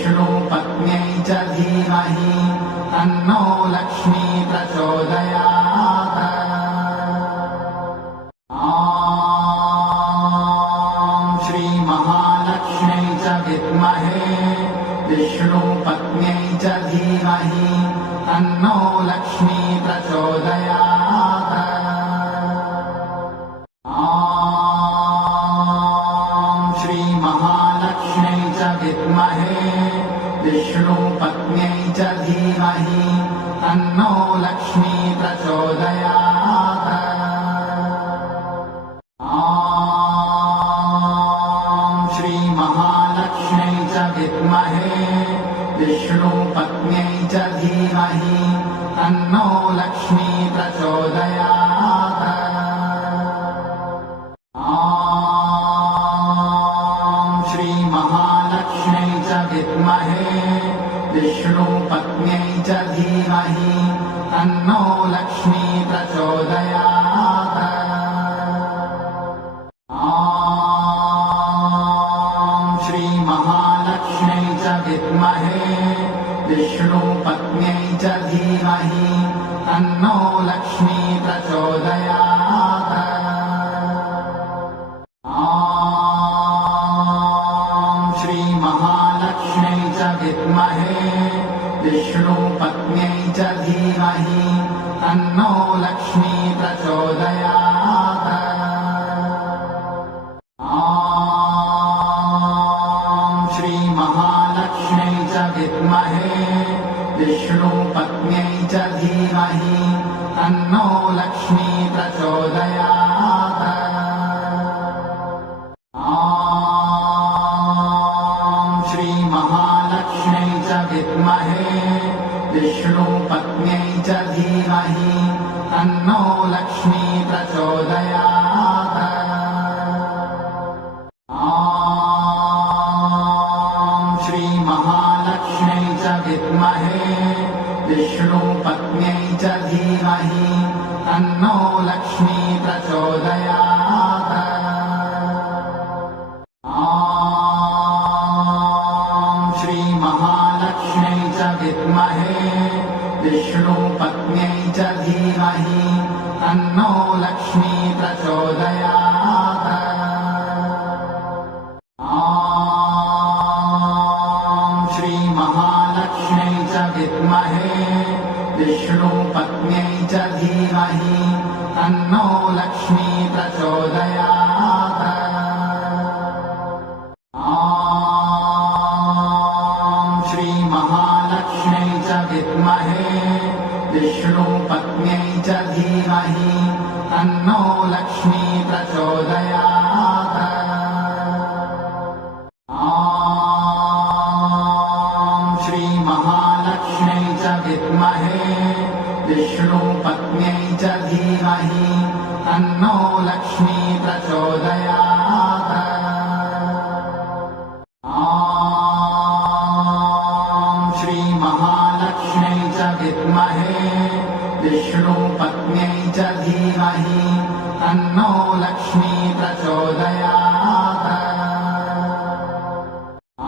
विष्णुपत्न्यै च धीमहि तन्नो लक्ष्मी प्रचोदयात्। ॐ श्रीमहालक्ष्म्यै च विद्महे विष्णुपत्न्यै च धीमहि तन्नो लक्ष्मी प्रचोदयात्। ॐ श्रीमहालक्ष्म्यै च विद्महे विष्णुपत्न्यै च धीमहि तन्नो लक्ष्मी प्रचोदयात्। ॐ श्रीमहालक्ष्म्यै च विद्महे विष्णुपत्न्यै च धीमहि तन्नो लक्ष्मी प्रचोदयात्। ॐ श्रीमहालक्ष्म्यै च विद्महे विष्णुपत्न्यै च धीमहि तन्नो लक्ष्मी प्रचोदयात्। ॐ श्रीमहालक्ष्म्यै च विद्महे विष्णुपत्न्यै च धीमहि तन्नो लक्ष्मी प्रचोदयात्। ॐ श्रीमहालक्ष्म्यै च विद्महे विष्णुपत्न्यै च धीमहि तन्नो लक्ष्मी प्रचोदयात्। ॐ श्रीमहालक्ष्म्यै च विद्महे विष्णुपत्न्यै च धीमहि तन्नो लक्ष्मी प्रचोदयात्। ॐ श्रीमहालक्ष्म्यै च विद्महे विष्णुपत्न्यै च धीमहि तन्नो लक्ष्मी प्रचोदयात्। ॐ श्रीमहालक्ष्म्यै च विद्महे विष्णुपत्न्यै च धीमहि तन्नो लक्ष्मी प्रचोदयात्। ॐ श्रीमहालक्ष्म्यै च विद्महे विष्णुपत्न्यै च धीमहि तन्नो लक्ष्मी प्रचोदयात्। ॐ श्रीमहालक्ष्म्यै च विद्महे विष्णुपत्न्यै च धीमहि तन्नो लक्ष्मी प्रचोदयात्। ॐ श्रीमहालक्ष्म्यै च विद्महे विष्णुपत्न्यै च धीमहि तन्नो लक्ष्मी प्रचोदयात्। ॐ श्रीमहालक्ष्म्यै च विद्महे विष्णुपत्न्यै च धीमहि तन्नो लक्ष्मी प्रचोदयात्। ॐ श्रीमहालक्ष्म्यै च विद्महे विष्णुपत्न्यै च धीमहि तन्नो लक्ष्मी प्रचोदयात्। ॐ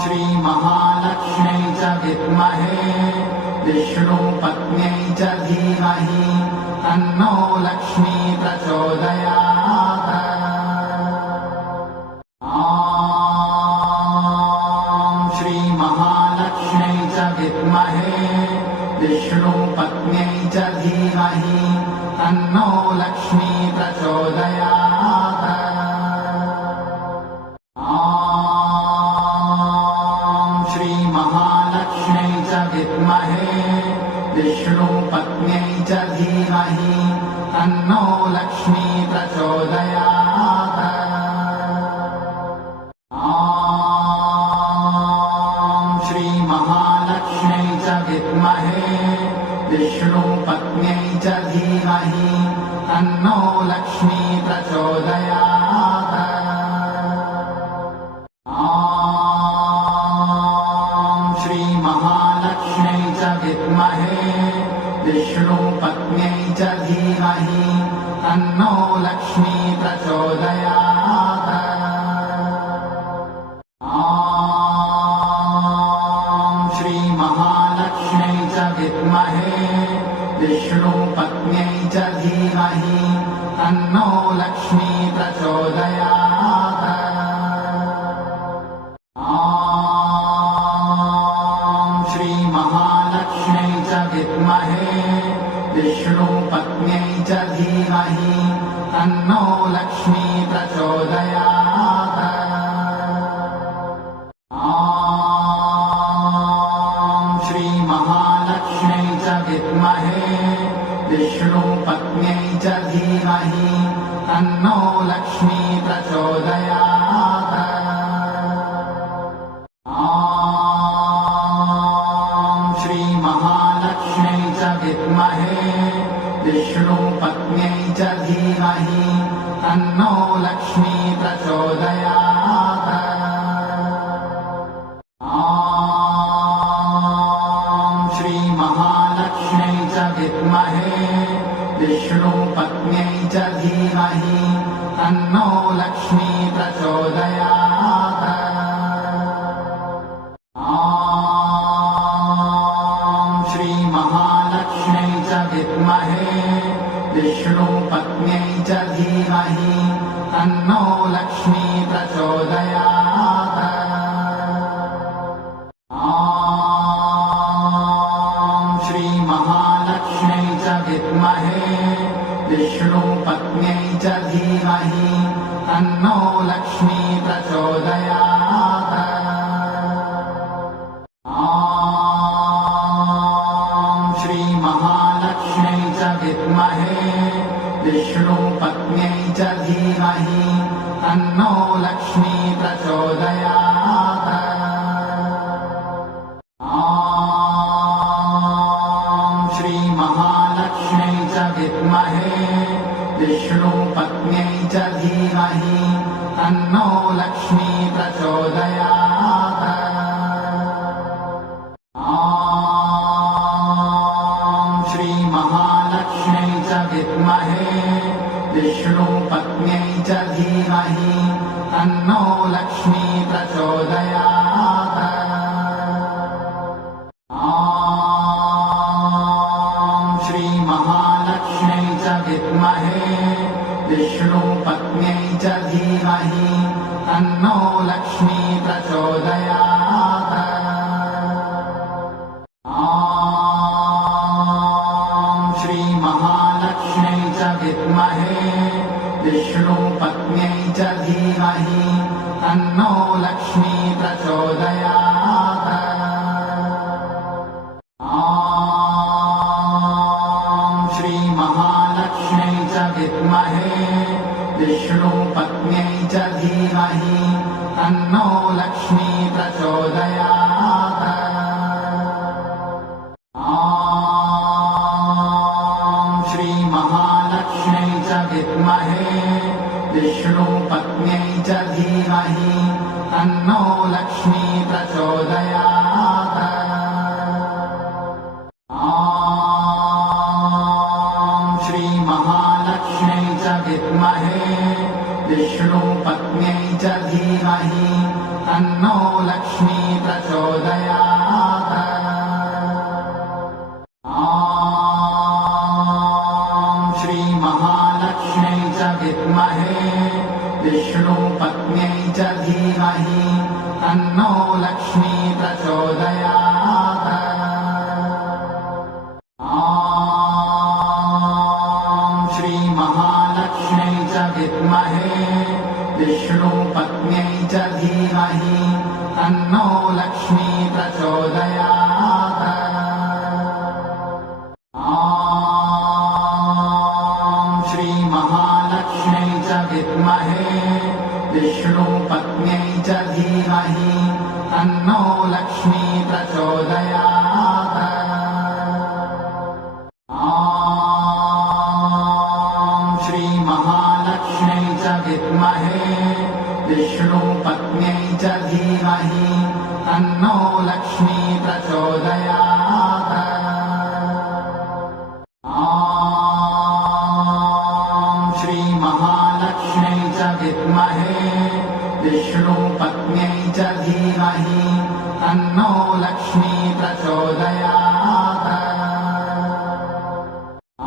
श्रीमहालक्ष्म्यै च विद्महे विष्णुपत्न्यै च धीमहि तन्नो लक्ष्मी प्रचोदयात्। ॐ श्रीमहालक्ष्म्यै च विद्महे विष्णुपत्न्यै च धीमहि तन्नो लक्ष्मी प्रचोदयात्। ॐ श्रीमहालक्ष्म्यै च विद्महे विष्णुपत्न्यै च धीमहि तन्नो लक्ष्मी प्रचोदयात्। ॐ श्रीमहालक्ष्म्यै च विद्महे विष्णुपत्न्यै च धीमहि तन्नो लक्ष्मी प्रचोदयात्। ॐ श्रीमहालक्ष्म्यै च विद्महे विष्णुपत्न्यै च धीमहि तन्नो लक्ष्मी प्रचोदयात्। विष्णुपत्न्यै च धीमहि तन्नो लक्ष्मी प्रचोदयात्। ॐ श्रीमहालक्ष्म्यै च विद्महे विष्णुपत्न्यै च धीमहि तन्नो लक्ष्मी प्रचोदयात्। ॐ श्रीमहालक्ष्म्यै च विद्महे विष्णुपत्न्यै च धीमहि तन्नो लक्ष्मी प्रचोदयात्। ॐ श्रीमहालक्ष्म्यै च विद्महे विष्णुपत्न्यै च धीमहि तन्नो लक्ष्मी प्रचोदयात्। ॐ श्रीमहालक्ष्म्यै च विद्महे विष्णुपत्न्यै च धीमहि तन्नो लक्ष्मी प्रचोदयात्। ॐ श्रीमहालक्ष्म्यै च विद्महे विष्णुपत्न्यै च धीमहि तन्नो लक्ष्मी प्रचोदयात्। ॐ श्रीमहालक्ष्म्यै च विद्महे विष्णुपत्न्यै च धीमहि तन्नो लक्ष्मी प्रचोदयात्। ॐ श्रीमहालक्ष्म्यै च विद्महे विष्णुपत्न्यै च धीमहि तन्नो लक्ष्मी प्रचोदयात्। ॐ श्रीमहालक्ष्म्यै च विद्महे विष्णुपत्न्यै च धीमहि तन्नो लक्ष्मी प्रचोदयात्। ॐ श्रीमहालक्ष्म्यै च विद्महे विष्णुपत्न्यै च धीमहि तन्नो लक्ष्मी प्रचोदयात्। ॐ श्रीमहालक्ष्म्यै च विद्महे विष्णुपत्न्यै च धीमहि तन्नो लक्ष्मी प्रचोदयात्। ॐ श्रीमहालक्ष्म्यै च विद्महे विष्णुपत्न्यै च धीमहि तन्नो लक्ष्मी प्रचोदयात्। ॐ श्रीमहालक्ष्म्यै च विद्महे विष्णुपत्न्यै च धीमहि तन्नो लक्ष्मी प्रचोदयात्। ॐ श्रीमहालक्ष्म्यै च विद्महे विष्णुपत्न्यै च धीमहि तन्नो लक्ष्मी प्रचोदयात्। ॐ श्रीमहालक्ष्म्यै च विद्महे विष्णुपत्न्यै च धीमहि तन्नो लक्ष्मी प्रचोदयात्। ॐ श्रीमहालक्ष्म्यै च विद्महे विष्णुपत्न्यै च धीमहि तन्नो लक्ष्मी प्रचोदयात्। ॐ श्रीमहालक्ष्म्यै च विद्महे विष्णुपत्न्यै च धीमहि तन्नो लक्ष्मी प्रचोदयात्। ॐ श्रीमहालक्ष्म्यै च विद्महे विष्णुपत्न्यै च धीमहि तन्नो लक्ष्मी प्रचोदयात्। ॐ श्रीमहालक्ष्म्यै च विद्महे विष्णुपत्न्यै च धीमहि तन्नो लक्ष्मी प्रचोदयात्। ॐ श्रीमहालक्ष्म्यै च विद्महे विष्णुपत्न्यै च धीमहि तन्नो लक्ष्मी प्रचोदयात्। ॐ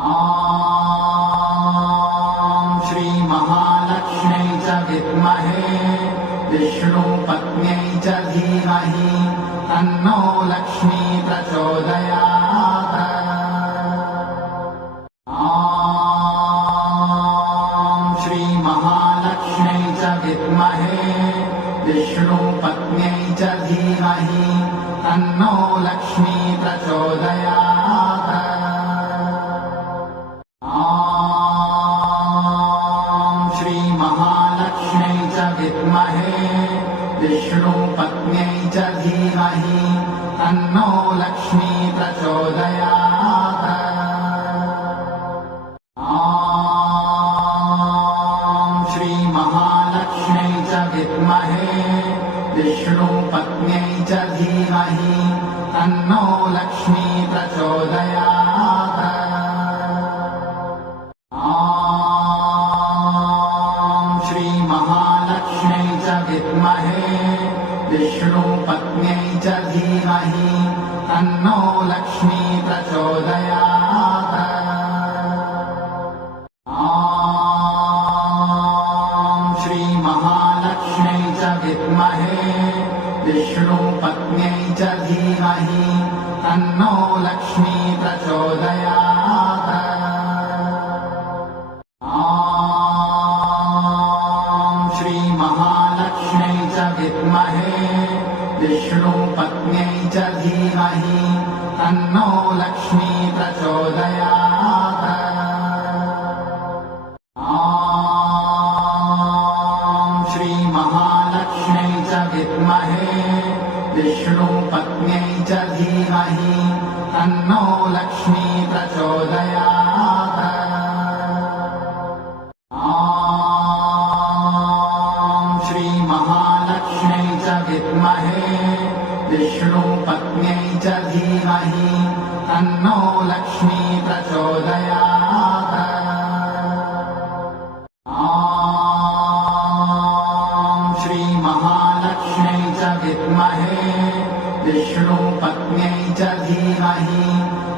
विष्णुपत्न्यै च धीमहि तन्नो लक्ष्मी प्रचोदयात्। ॐ श्रीमहालक्ष्म्यै च विद्महे विष्णुपत्न्यै च धीमहि तन्नो लक्ष्मी प्रचोदयात्। ॐ श्रीमहालक्ष्म्यै च विद्महे विष्णुपत्न्यै च धीमहि तन्नो लक्ष्मी प्रचोदयात्। ॐ श्रीमहालक्ष्म्यै च विद्महे विष्णुपत्न्यै च धीमहि तन्नो लक्ष्मी प्रचोदयात्। ॐ श्रीमहालक्ष्म्यै च विद्महे विष्णुपत्न्यै च धीमहि तन्नो लक्ष्मी प्रचोदयात्। ॐ श्रीमहालक्ष्म्यै च विद्महे विष्णुपत्न्यै च धीमहि तन्नो लक्ष्मी प्रचोदयात्। ॐ श्रीमहालक्ष्म्यै च विद्महे विष्णुपत्न्यै च धीमहि तन्नो लक्ष्मी प्रचोदयात्। ॐ श्रीमहालक्ष्म्यै च विद्महे विष्णुपत्न्यै च धीमहि तन्नो लक्ष्मी प्रचोदयात्। ॐ श्रीमहालक्ष्म्यै च विद्महे विष्णुपत्न्यै च धीमहि तन्नो लक्ष्मी प्रचोदयात्। ॐ श्रीमहालक्ष्म्यै च विद्महे विष्णुपत्न्यै च धीमहि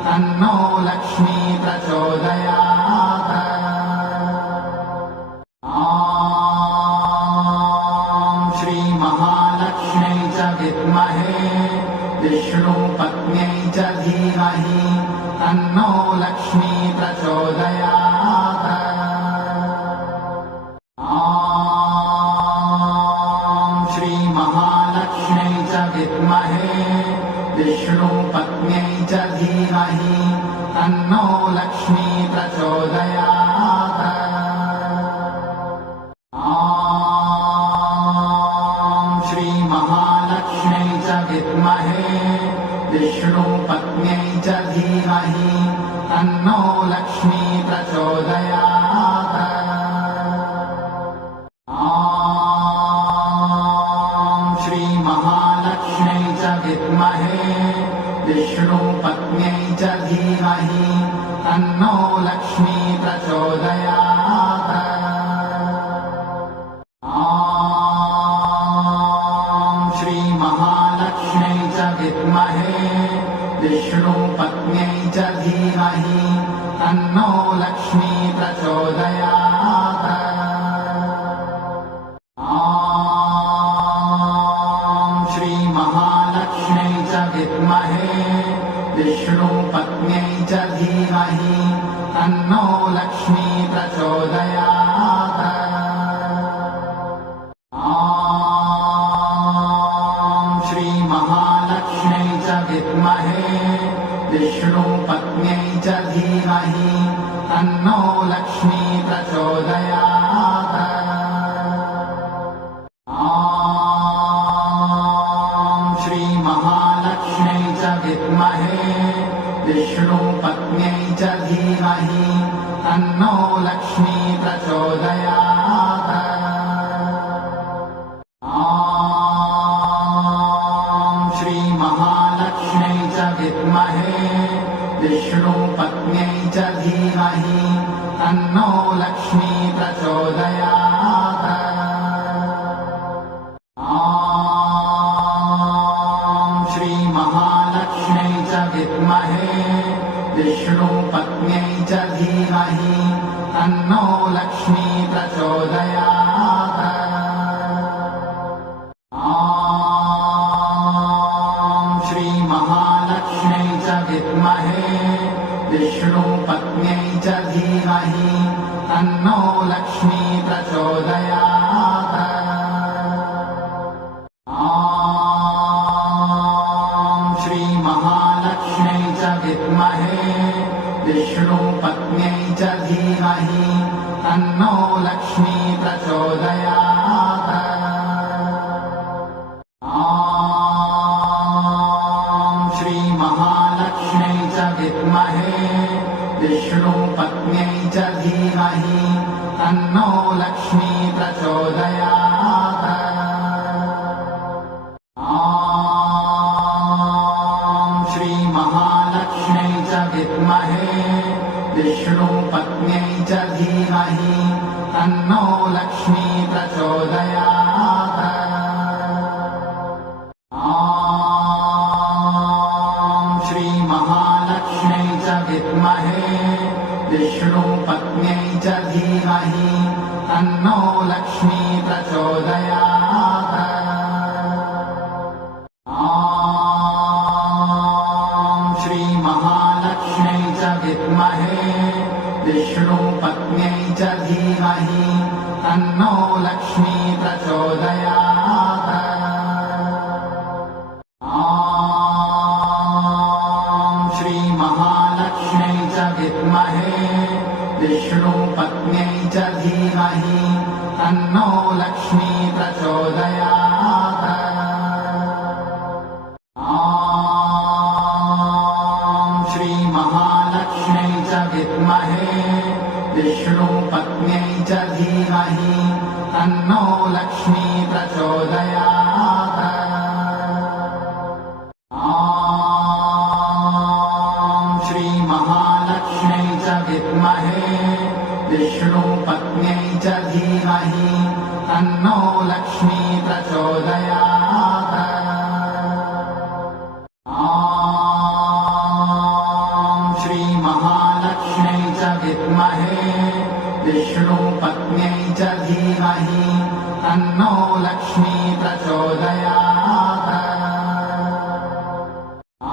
तन्नो लक्ष्मी प्रचोदयात्। ॐ श्रीमहालक्ष्म्यै च विद्महे विष्णुपत्न्यै च धीमहि तन्नो लक्ष्मी प्रचोदयात्। ॐ श्रीमहालक्ष्म्यै च विद्महे विष्णुपत्न्यै च धीमहि तन्नो लक्ष्मी प्रचोदयात्। ॐ श्रीमहालक्ष्म्यै च विद्महे विष्णुपत्न्यै च धीमहि तन्नो लक्ष्मी प्रचोदयात्। ॐ श्रीमहालक्ष्म्यै च विद्महे विष्णुपत्न्यै च धीमहि तन्नो लक्ष्मी प्रचोदयात्। ॐ श्रीमहालक्ष्म्यै च विद्महे विष्णुपत्न्यै च धीमहि तन्नो लक्ष्मी प्रचोदयात्। ॐ श्रीमहालक्ष्म्यै च विद्महे विष्णुपत्न्यै च धीमहि तन्नो लक्ष्मी प्रचोदयात्। ॐ श्रीमहालक्ष्म्यै च विद्महे विष्णुपत्न्यै च धीमहि तन्नो लक्ष्मी प्रचोदयात्। ॐ श्रीमहालक्ष्म्यै च विद्महे विष्णुपत्न्यै च धीमहि तन्नो लक्ष्मी प्रचोदयात्। ॐ श्रीमहालक्ष्म्यै च विद्महे विष्णुपत्न्यै च धीमहि तन्नो लक्ष्मी प्रचोदयात्। ॐ श्रीमहालक्ष्म्यै च विद्महे विष्णुपत्न्यै च धीमहि तन्नो लक्ष्मी प्रचोदयात्। ॐ धीमहि तन्नो लक्ष्मी प्रचोदयात्। ॐ श्री महालक्ष्म्यै च विद्महे विष्णुपत्न्यै च धीमहि तन्नो लक्ष्मी प्रचोदयात्। ॐ श्री महालक्ष्म्यै च विद्महे विष्णुपत्न्यै च धीमहि तन्नो लक्ष्मी प्रचोदयात्। ॐ श्री महालक्ष्म्यै च विद्महे विष्णुपत्न्यै च धीमहि तन्नो लक्ष्मी प्रचोदयात्। ॐ श्री महालक्ष्म्यै च विद्महे विष्णुपत्न्यै च धीमहि तन्नो लक्ष्मी प्रचोदयात्। ॐ श्री महालक्ष्म्यै च विद्महे विष्णुपत्न्यै च धीमहि तन्नो लक्ष्मी प्रचोदयात्। ॐ श्री महालक्ष्म्यै च विद्महे विष्णुपत्न्यै च धीमहि तन्नो लक्ष्मी प्रचोदयात्। ॐ श्री महालक्ष्म्यै च विद्महे विष्णुपत्न्यै च धीमहि तन्नो लक्ष्मी प्रचोदयात्। ॐ श्री महालक्ष्म्यै च विद्महे विष्णुपत्न्यै च धीमहि तन्नो लक्ष्मी प्रचोदयात्। ॐ श्री महालक्ष्म्यै च विद्महे विष्णुपत्न्यै च धीमहि तन्नो लक्ष्मी प्रचोदयात्। ॐ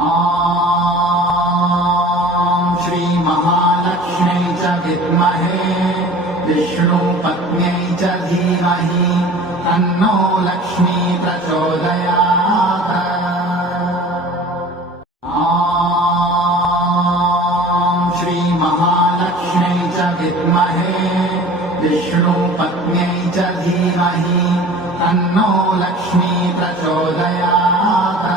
श्री महालक्ष्म्यै च विद्महे विष्णुपत्न्यै च धीमहि तन्नो लक्ष्मी प्रचोदयात्। ॐ श्री महालक्ष्म्यै च विद्महे विष्णुपत्न्यै च धीमहि तन्नो लक्ष्मी प्रचोदयात्।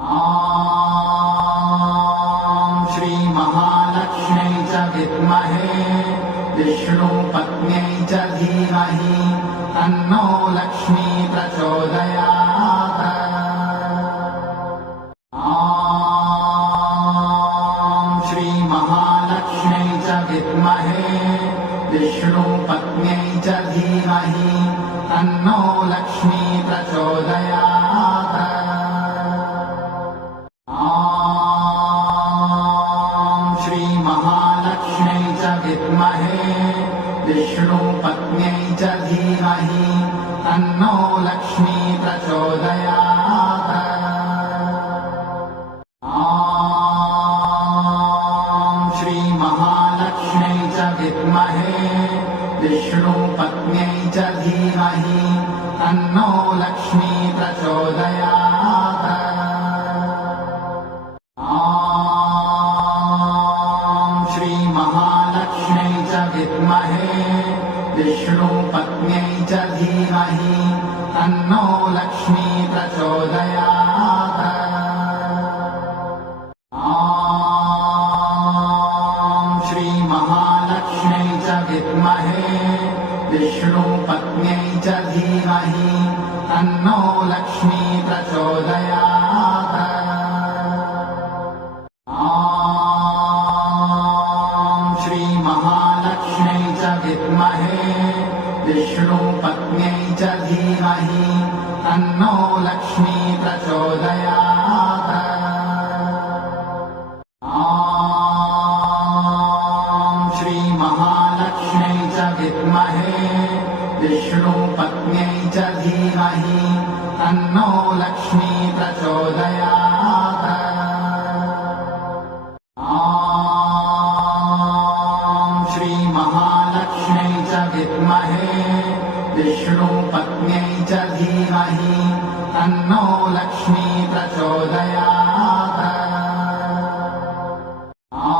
ॐ श्री महालक्ष्म्यै च विद्महे विष्णुपत्न्यै च धीमहि तन्नो लक्ष्मी प्रचोदयात्। ॐ श्री महालक्ष्म्यै च विद्महे विष्णुपत्न्यै च धीमहि तन्नो लक्ष्मी प्रचोदयात्। ॐ श्री महालक्ष्म्यै च विद्महे विष्णुपत्न्यै च धीमहि तन्नो लक्ष्मी प्रचोदयात्। ॐ श्री महालक्ष्म्यै च विद्महे विष्णुपत्न्यै च धीमहि तन्नो लक्ष्मी प्रचोदयात्। ॐ श्री महालक्ष्म्यै च विद्महे विष्णुपत्न्यै च धीमहि तन्नो लक्ष्मी प्रचोदयात्। ॐ श्री महालक्ष्म्यै च विद्महे विष्णुपत्न्यै च धीमहि तन्नो लक्ष्मी प्रचोदयात्। ॐ श्री महालक्ष्म्यै च विद्महे विष्णुपत्न्यै च धीमहि तन्नो लक्ष्मी प्रचोदयात्। ॐ श्री महालक्ष्म्यै च विद्महे विष्णुपत्न्यै च धीमहि तन्नो लक्ष्मी प्रचोदयात्। ॐ विद्महे विष्णुपत्न्यै च धीमहि तन्नो लक्ष्मी प्रचोदयात्। ॐ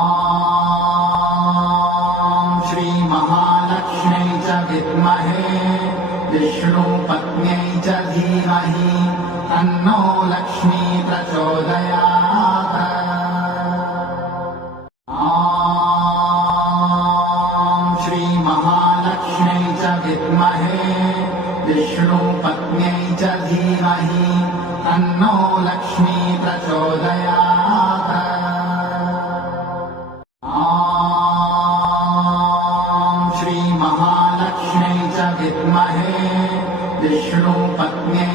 श्रीमहालक्ष्म्यै च विद्महे विष्णुपत्न्यै च धीमहि तन्नो लक्ष्मी प्रचोदयात्। ॐ श्रीमहालक्ष्म्यै च विद्महे विष्णुपत्न्यै च धीमहि तन्नो लक्ष्मी प्रचोदयात्। ॐ श्रीमहालक्ष्म्यै च विद्महे विष्णुपत्न्यै